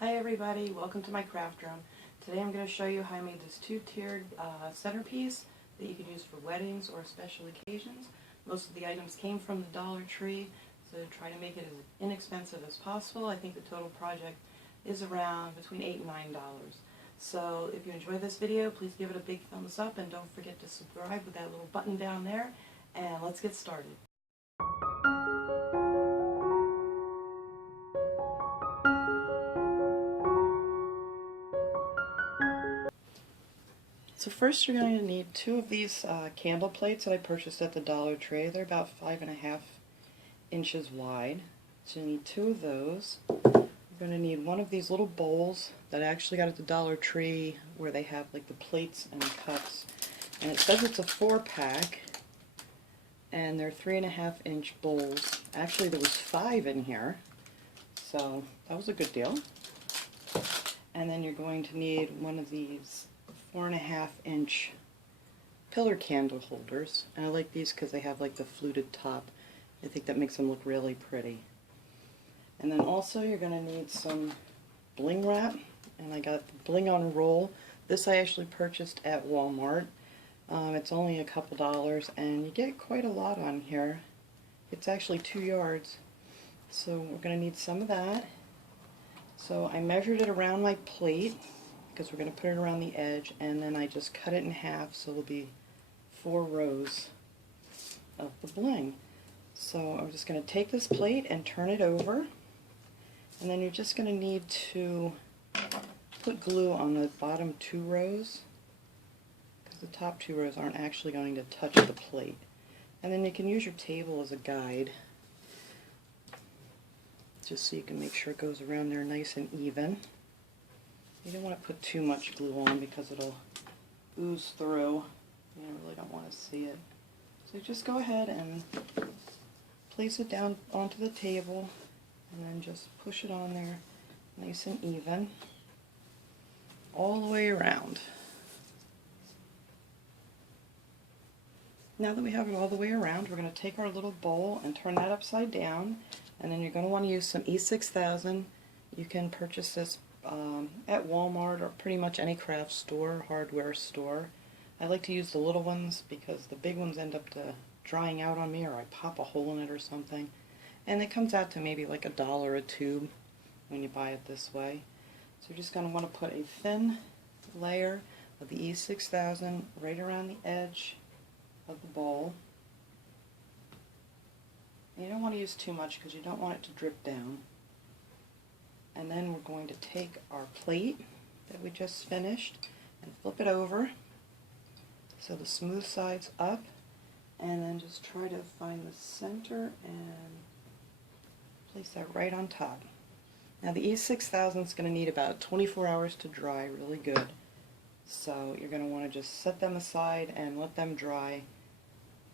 Hi everybody, welcome to my craft room. Today I'm going to show you how I made this two-tiered centerpiece that you can use for weddings or special occasions. Most of the items came from the Dollar Tree, so try to make it as inexpensive as possible. I think the total project is around between $8 and $9. So if you enjoy this video, please give it a big thumbs up and don't forget to subscribe with that little button down there, and let's get started. So first you're going to need two of these candle plates that I purchased at the Dollar Tree. They're about 5.5 inches wide. So you need two of those. You're going to need one of these little bowls that I actually got at the Dollar Tree where they have like the plates and cups. And it says it's a 4-pack and they're 3.5-inch bowls. Actually there was 5 in here, so that was a good deal. And then you're going to need one of these 4.5-inch pillar candle holders, and I like these because they have like the fluted top. I think that makes them look really pretty. And then also you're going to need some bling wrap, and I got the Bling on roll. This I actually purchased at Walmart. It's only a couple dollars and you get quite a lot on here. It's actually 2 yards, so we're going to need some of that. So I measured it around my plate because we're going to put it around the edge, and then I just cut it in half so there'll be 4 rows of the bling. So I'm just going to take this plate and turn it over, and then you're just going to need to put glue on the bottom 2 rows because the top 2 rows aren't actually going to touch the plate. And then you can use your table as a guide just so you can make sure it goes around there nice and even. You don't want to put too much glue on because it'll ooze through. You really don't want to see it. So just go ahead and place it down onto the table and then just push it on there nice and even all the way around. Now that we have it all the way around, we're going to take our little bowl and turn that upside down, and then you're going to want to use some E6000. You can purchase this at Walmart or pretty much any craft store, hardware store. I like to use the little ones because the big ones end up drying out on me, or I pop a hole in it or something. And it comes out to maybe like $1 a tube when you buy it this way. So you're just going to want to put a thin layer of the E6000 right around the edge of the bowl. And you don't want to use too much because you don't want it to drip down. And then we're going to take our plate that we just finished and flip it over so the smooth side's up, and then just try to find the center and place that right on top. Now the E6000 is going to need about 24 hours to dry really good, so you're going to want to just set them aside and let them dry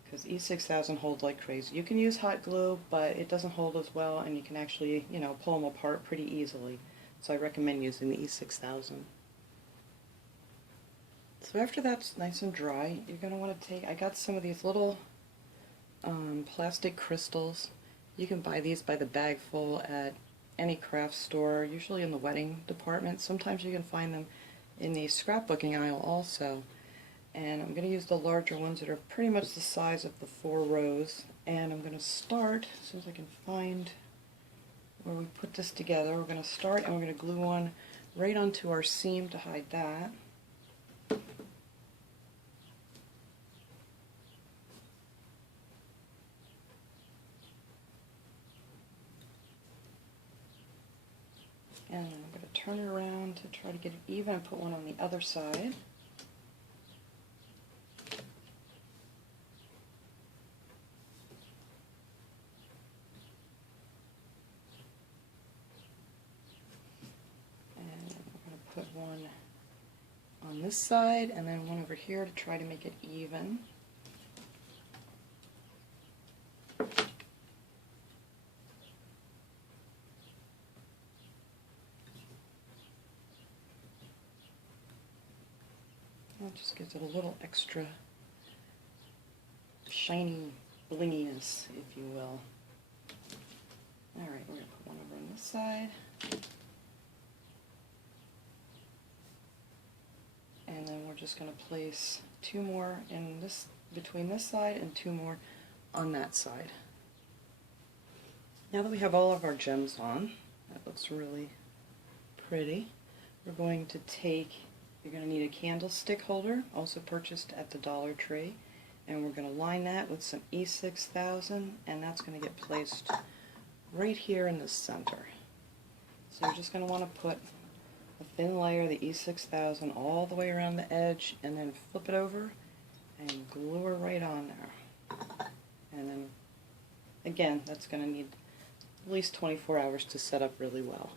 because E6000 holds like crazy. You can use hot glue, but it doesn't hold as well, and you can actually, pull them apart pretty easily. So I recommend using the E6000. So after that's nice and dry, you're going to want to I got some of these little plastic crystals. You can buy these by the bag full at any craft store, usually in the wedding department. Sometimes you can find them in the scrapbooking aisle also. And I'm going to use the larger ones that are pretty much the size of the 4 rows. And I'm going to start, as soon as I can find where we put this together, we're going to start and we're going to glue on right onto our seam to hide that. And then I'm going to turn it around to try to get it even and put one on the other side. Put one on this side and then one over here to try to make it even. That just gives it a little extra shiny blinginess, if you will. Alright, we're going to put one over on this side. just going to place 2 more in this, between this side, and 2 more on that side. Now that we have all of our gems on, that looks really pretty, we're going to take, you're going to need a candlestick holder, also purchased at the Dollar Tree, and we're going to line that with some E6000, and that's going to get placed right here in the center. So you're just going to want to put a thin layer of the E6000 all the way around the edge, and then flip it over and glue her right on there. And then again, that's going to need at least 24 hours to set up really well.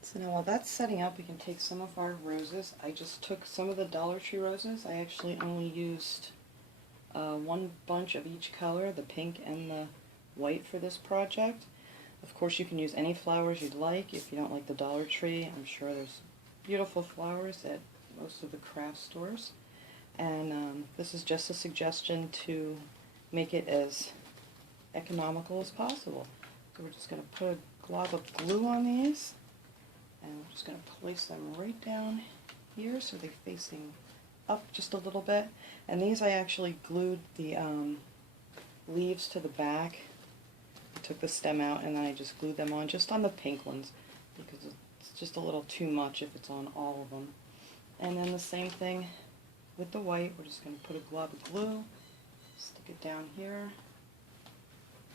So now while that's setting up, we can take some of our roses. I just took some of the Dollar Tree roses. I actually only used 1 bunch of each color, the pink and the white, for this project. Of course, you can use any flowers you'd like. If you don't like the Dollar Tree, I'm sure there's beautiful flowers at most of the craft stores. And this is just a suggestion to make it as economical as possible. So we're just going to put a glob of glue on these, and we're just going to place them right down here so they're facing up just a little bit. And these I actually glued the leaves to the back. I took the stem out and then I just glued them on, just on the pink ones, because it's just a little too much if it's on all of them. And then the same thing with the white. We're just going to put a glob of glue, stick it down here,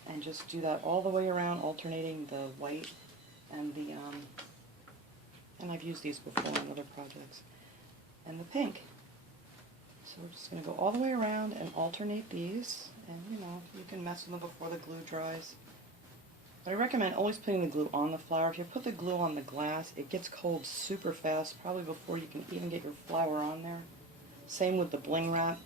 and just do that all the way around, alternating the white and the, and I've used these before in other projects, and the pink. So we're just going to go all the way around and alternate these, and you know, you can mess with them before the glue dries. But I recommend always putting the glue on the flower. If you put the glue on the glass, it gets cold super fast, probably before you can even get your flower on there. Same with the bling wrap.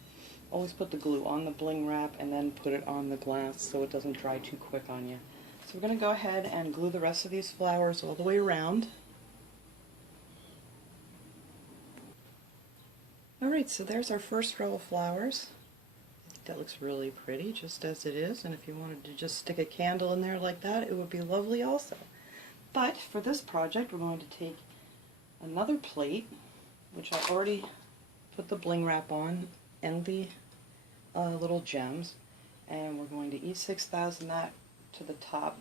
Always put the glue on the bling wrap and then put it on the glass so it doesn't dry too quick on you. So we're going to go ahead and glue the rest of these flowers all the way around. Alright, so there's our first row of flowers. I think that looks really pretty just as it is, and if you wanted to just stick a candle in there like that, it would be lovely also. But for this project, we're going to take another plate, which I already put the bling wrap on, and the little gems, and we're going to E6000 that to the top,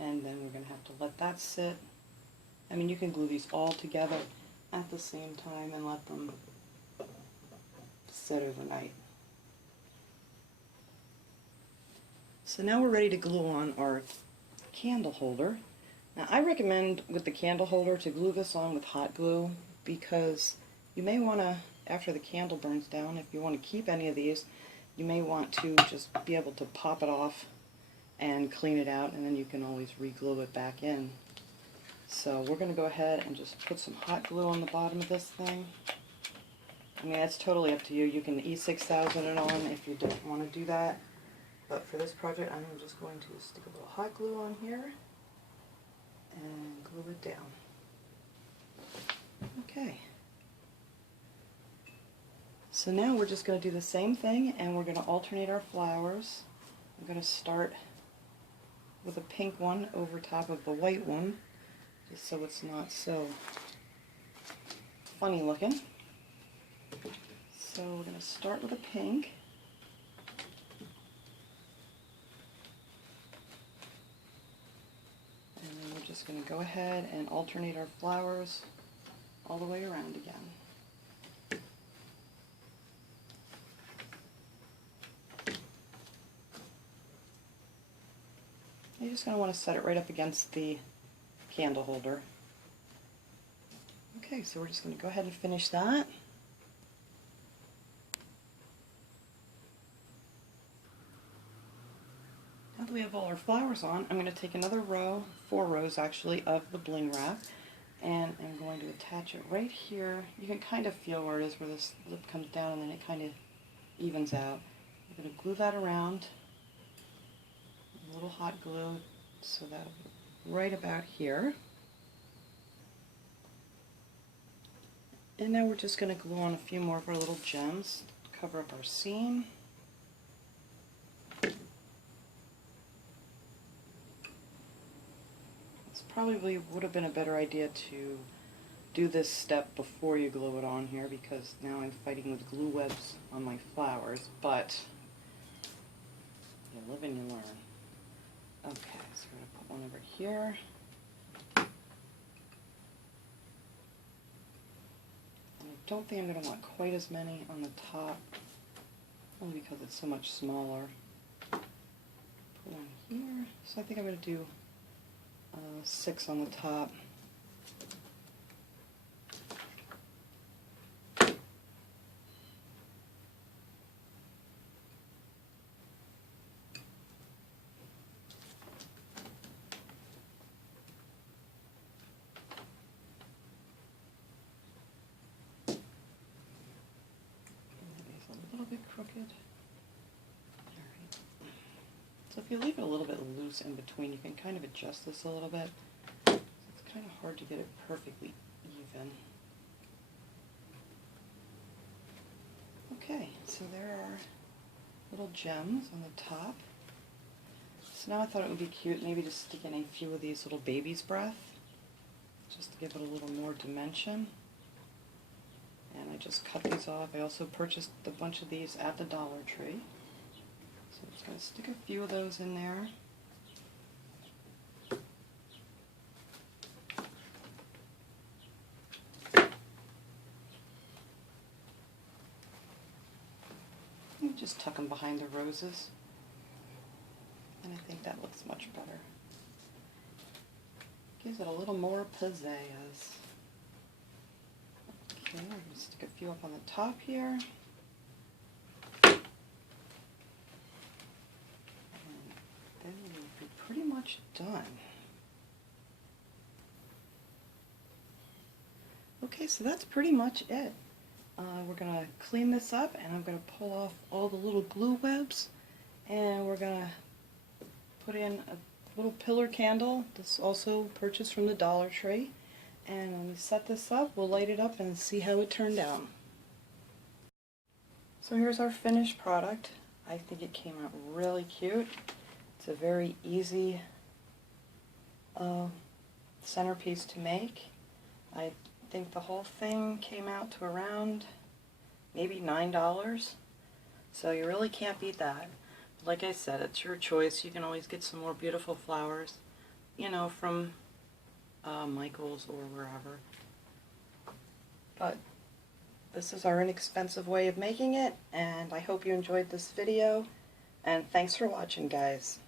and then we're going to have to let that sit. I mean, you can glue these all together at the same time and let them sit overnight. So now we're ready to glue on our candle holder. Now I recommend with the candle holder to glue this on with hot glue, because you may want to, after the candle burns down, if you want to keep any of these, you may want to just be able to pop it off and clean it out, and then you can always re-glue it back in. So we're going to go ahead and just put some hot glue on the bottom of this thing. I mean, that's totally up to you. You can E6000 it on if you don't want to do that. But for this project, I'm just going to stick a little hot glue on here and glue it down. Okay. So now we're just going to do the same thing, and we're going to alternate our flowers. I'm going to start with a pink one over top of the white one, just so it's not so funny looking. So we're going to start with a pink. And then we're just going to go ahead and alternate our flowers all the way around again. You're just going to want to set it right up against the candle holder. Okay, so we're just going to go ahead and finish that. Now that we have all our flowers on, I'm going to take another row, 4 rows actually, of the bling wrap, and I'm going to attach it right here. You can kind of feel where it is, where this lip comes down and then it kind of evens out. I'm going to glue that around. A little hot glue, so that right about here. And now we're just going to glue on a few more of our little gems to cover up our seam. This probably would have been a better idea to do this step before you glue it on here because now I'm fighting with glue webs on my flowers, but you live and you learn. Okay, so we're going to put one over here. And I don't think I'm going to want quite as many on the top, only because it's so much smaller. Put one here. So I think I'm going to do 6 on the top. Crooked. Alright. So if you leave it a little bit loose in between, you can kind of adjust this a little bit. It's kind of hard to get it perfectly even. Okay, so there are little gems on the top. So now I thought it would be cute maybe to stick in a few of these little baby's breath, just to give it a little more dimension. And I just cut these off. I also purchased a bunch of these at the Dollar Tree. So I'm just going to stick a few of those in there. And just tuck them behind the roses. And I think that looks much better. Gives it a little more pizzazz. Okay, I'm going to stick a few up on the top here. And then we'll be pretty much done. Okay, so that's pretty much it. We're going to clean this up and I'm going to pull off all the little glue webs and we're going to put in a little pillar candle. This also purchased from the Dollar Tree. And when we set this up, we'll light it up and see how it turned out. So here's our finished product. I think it came out really cute. It's a very easy centerpiece to make. I think the whole thing came out to around maybe $9. So you really can't beat that. Like I said, it's your choice. You can always get some more beautiful flowers, you know, from Michael's or wherever. But this is our inexpensive way of making it, and I hope you enjoyed this video, and thanks for watching, guys.